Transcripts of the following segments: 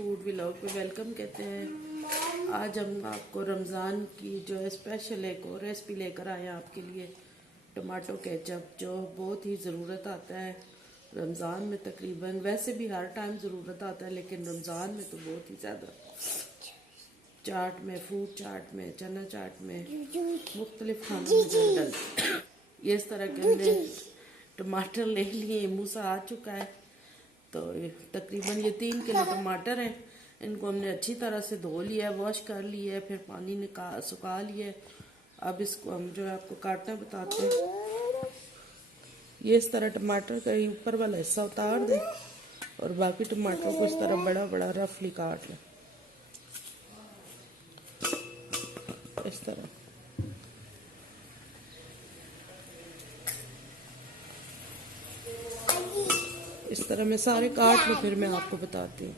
Food vlog पे welcome कहते हैं। आज हम आपको रमज़ान की जो है स्पेशल एक और रेसिपी लेकर आए हैं आपके लिए, टमाटो केचप, जो बहुत ही ज़रूरत आता है रमज़ान में। तकरीबन वैसे भी हर टाइम ज़रूरत आता है, लेकिन रमज़ान में तो बहुत ही ज़्यादा। चाट में, फ्रूट चाट में, चना चाट में, मुख्तलिफ खानों में डल ये इस तरह के हमने टमाटर ले लिए। मुँह से आ चुका है, तो तकरीबन ये 3 किलो टमाटर हैं। इनको हमने अच्छी तरह से धो लिया है, वॉश कर लिया है, फिर पानी सुखा लिया है। अब इसको हम जो है आपको काटना बताते हैं। ये इस तरह टमाटर का ऊपर वाला हिस्सा उतार दें और बाकी टमाटर को इस तरह बड़ा बड़ा रफली काट लें, इस तरह। इस तरह मैं सारे काट लूँ, फिर मैं आपको बताती हूँ।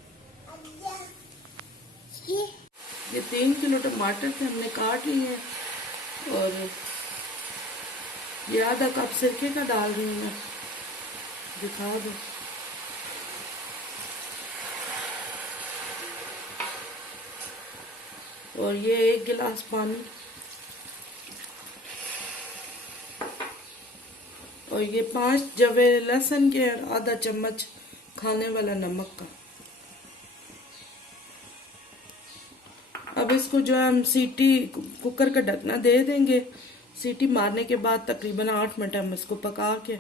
ये 3 किलो टमाटर थे, हमने काट लिए हैं। और ये आधा कप सिरके का डाल रही हूँ मैं, दिखा दो। और ये 1 गिलास पानी, और ये 5 जवे लहसुन के, और आधा चम्मच खाने वाला नमक का। अब इसको जो है हम सीटी, कुकर का ढकना दे देंगे। सीटी मारने के बाद तकरीबन 8 मिनट हम इसको पका के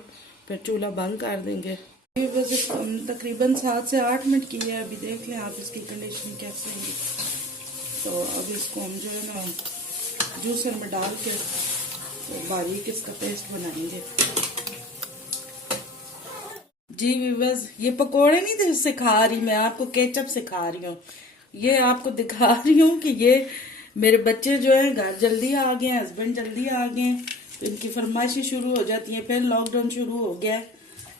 फिर चूल्हा बंद कर देंगे। बस इसको हम तकरीबन 7 से 8 मिनट की है। अभी देख लें आप इसकी कंडीशन कैसे है। तो अब इसको हम जो है ना जूसर में डाल के तो बारीक इसका पेस्ट बनाएंगे। जी व्यूअर्स, ये पकोड़े नहीं थे सिखा रही मैं आपको, केचप सिखा रही हूँ। ये आपको दिखा रही हूँ कि ये मेरे बच्चे जो है घर जल्दी आ गए, हस्बैंड जल्दी आ गए, तो इनकी फरमाइशें शुरू हो जाती हैं। फिर लॉकडाउन शुरू हो गया है।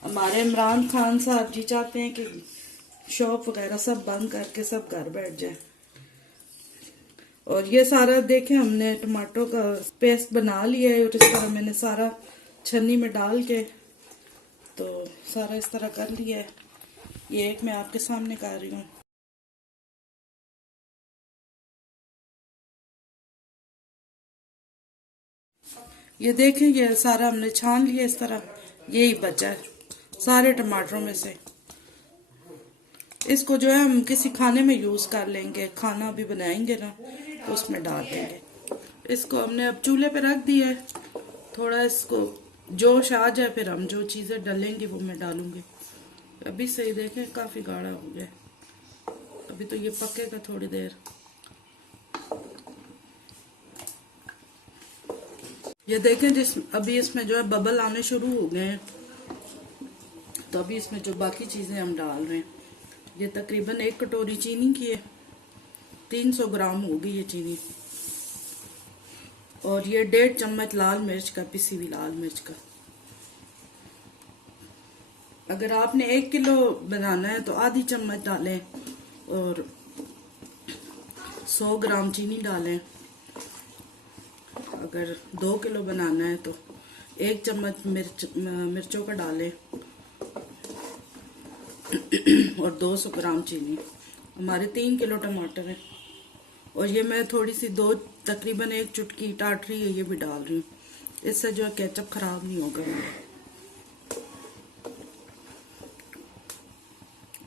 हमारे इमरान खान साहब जी चाहते हैं कि शॉप वगैरह सब बंद करके सब घर बैठ जाए। और ये सारा देखें, हमने टमाटो का पेस्ट बना लिया है, और इस तरह मैंने सारा छन्नी में डाल के तो सारा इस तरह कर लिया है। ये एक मैं आपके सामने कर रही हूँ। ये देखें, ये सारा हमने छान लिया इस तरह। यही बचा है सारे टमाटरों में से। इसको जो है हम किसी खाने में यूज कर लेंगे, खाना भी बनाएंगे ना तो उसमें डाल देंगे। इसको हमने अब चूल्हे पे रख दिया है। थोड़ा इसको जोश आ जाए, फिर हम जो चीजें डालेंगे वो मैं डालूंगी। अभी सही देखें, काफी गाढ़ा हो गया। अभी तो ये पकेगा थोड़ी देर। ये देखें, अभी इसमें जो है बबल आने शुरू हो गए हैं। तो अभी इसमें जो बाकी चीजें हम डाल रहे हैं, ये तकरीबन 1 कटोरी चीनी की है, 300 ग्राम होगी ये चीनी। और ये 1.5 चम्मच लाल मिर्च का, पिसी हुई लाल मिर्च का। अगर आपने 1 किलो बनाना है तो आधी चम्मच डालें, और 100 ग्राम चीनी डालें। अगर 2 किलो बनाना है तो 1 चम्मच मिर्चों का डालें, और 200 ग्राम चीनी। हमारे 3 किलो टमाटर हैं। और ये मैं थोड़ी सी तकरीबन 1 चुटकी टाटरी है, ये भी डाल रही हूँ। इससे जो है केचप खराब नहीं होगा।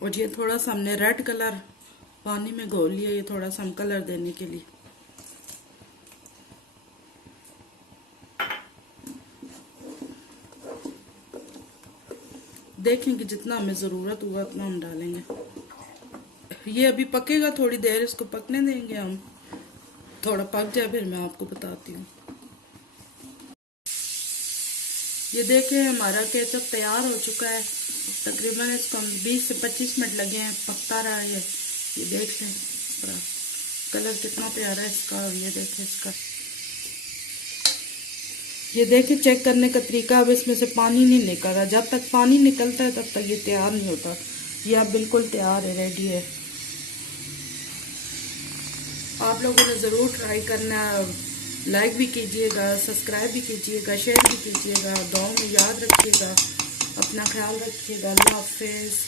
और ये थोड़ा सा हमने रेड कलर पानी में घोल लिया, ये थोड़ा सा हम कलर देने के लिए। देखें कि जितना हमें ज़रूरत हुआ उतना हम डालेंगे। ये अभी पकेगा थोड़ी देर, इसको पकने देंगे हम। थोड़ा पक जाए फिर मैं आपको बताती हूँ। ये देखें, हमारा केचप तैयार हो चुका है। तकरीबन इसको हम 20 से 25 मिनट लगे हैं, पकता रहा है। ये देख लें कलर कितना प्यारा है इसका। और ये देखें इसका, ये देखें चेक करने का तरीका। अब इसमें से पानी नहीं निकल रहा। जब तक पानी निकलता है तब तक ये तैयार नहीं होता। ये अब बिल्कुल तैयार है, रेडी है। आप लोगों ने ज़रूर ट्राई करना। लाइक भी कीजिएगा, सब्सक्राइब भी कीजिएगा, शेयर भी कीजिएगा। दुआओं में याद रखिएगा, अपना ख्याल रखिएगा। अल्लाह हाफिज़।